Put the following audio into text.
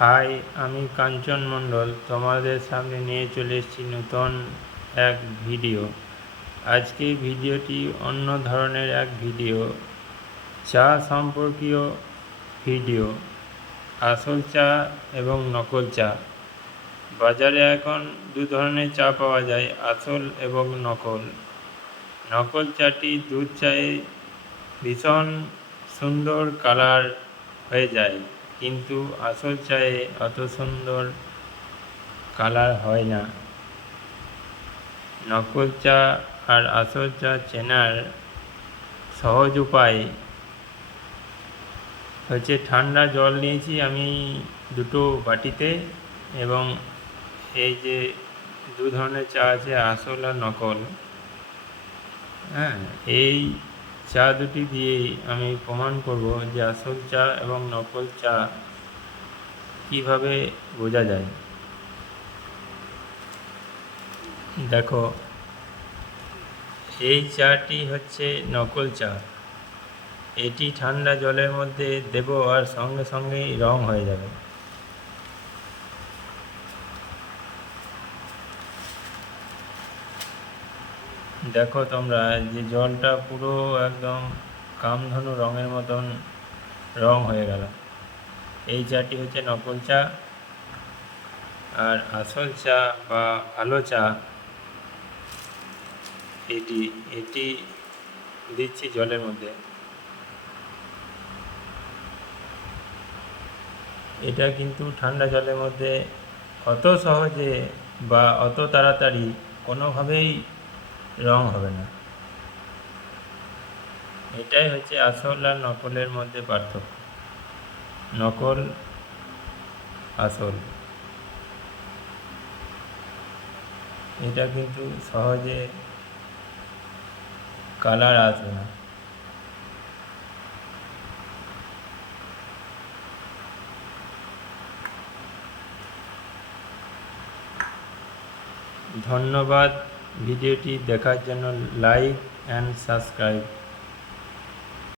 High, আমি কাঞ্চন মণ্ডল তোমাদের সামনে নিয়ে চলে এসেছি নতুন এক ভিডিও। আজকে ভিডিওটি অন্য ধরনের এক ভিডিও, চা সম্পর্কীয় ভিডিও। আসল চা এবং নকল চা। বাজারে এখন দু ধরনের চা পাওয়া যায়, আসল এবং নকল। নকল চাটি দুধ চায়ে ভীষণ সুন্দর কালার হয়ে যায়, কিন্তু আসল চায়ে অত সুন্দর কালার হয় না। নকল চা আর আসল চা চেনার সহজ উপায় হচ্ছে, ঠান্ডা জল নিয়েছি আমি দুটো বাটিতে, এবং এই যে দু ধরনের চা আছে, আসল আর নকল। এই চা দুটি দিয়েই আমি প্রমাণ করব যে আসল চা এবং নকল চা কিভাবে বোঝা যায়। দেখো, এই চাটি হচ্ছে নকল চা। এটি ঠান্ডা জলের মধ্যে দেব আর সঙ্গে সঙ্গেই রং হয়ে যাবে। দেখো তোমরা, যে জলটা পুরো একদম কামধনু রঙের মতন রং হয়ে গেল। এই চাটি হচ্ছে নকল চা। আর আসল চা বা ভালো চা এটি দিচ্ছি জলের মধ্যে। এটা কিন্তু ঠান্ডা জলের মধ্যে অত সহজে বা অত তাড়াতাড়ি কোনোভাবেই রং হবে না। এটাই হচ্ছে আসল আর নকলের মধ্যে পার্থক্য। নকল, আসল, এটা কিন্তু সহজে কালার আসবে না। ধন্যবাদ ভিডিওটি দেখার জন্য। Like and subscribe.